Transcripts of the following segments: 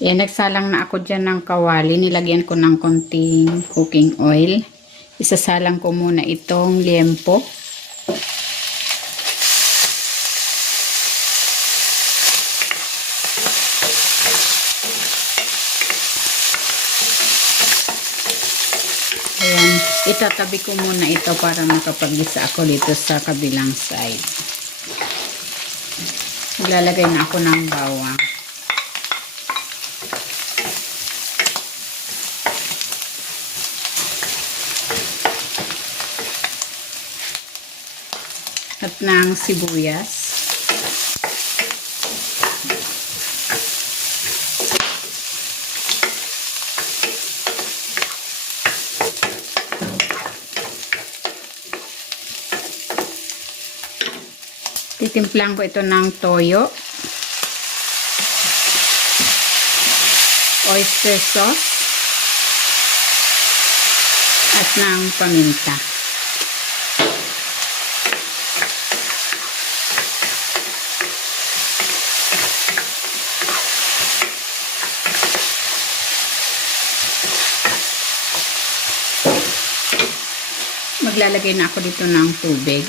Yan, nagsalang na ako dyan ng kawali. Nilagyan ko ng konting cooking oil. Isasalang ko muna itong liempo. Ayan, itatabi ko muna ito para makapag-gisa ako dito sa kabilang side. Maglalagay na ako ng bawang. At ng sibuyas. Titimplang ko ito ng toyo, oyster sauce, at ng paminta. Maglalagay na ako dito ng tubig.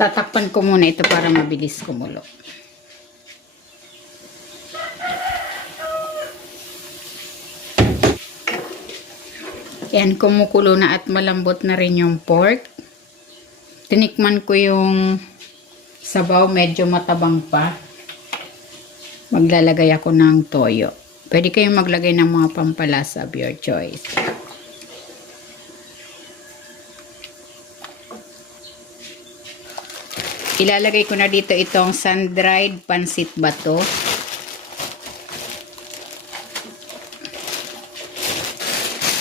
Tatakpan ko muna ito para mabilis kumulo. Yan, kumukulo na at malambot na rin yung pork. Tinikman ko yung sabaw, medyo matabang pa. Maglalagay ako ng toyo. Pwede kayong maglagay ng mga pampalasa of your choice. Ilalagay ko na dito itong sun-dried pansit bato.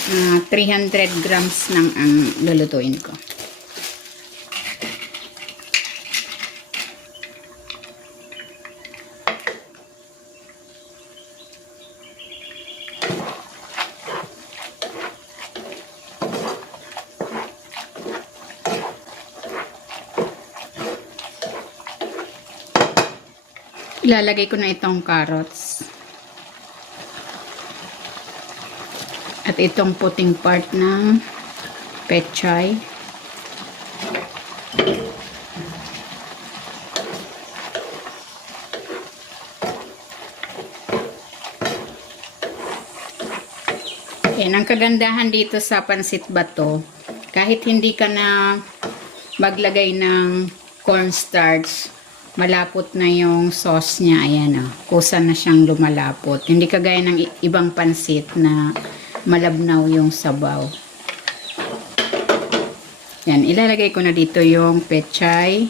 Uh, 300 grams ng ang lulutuin ko. Ilalagay ko na itong carrots. At itong puting part ng pechay. Yan, ang kagandahan dito sa pansit bato, kahit hindi ka na maglagay ng cornstarch, malapot na yung sauce niya. Ayan, oh. Kusa na siyang lumalapot. Hindi kagaya ng ibang pansit na malabnaw yung sabaw. Yan, ilalagay ko na dito yung pechay.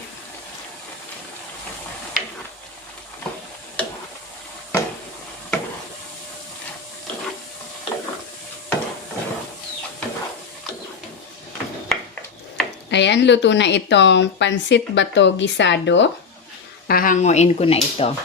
Ayan, luto na itong pansit bato gisado. Hahanguin ko na ito.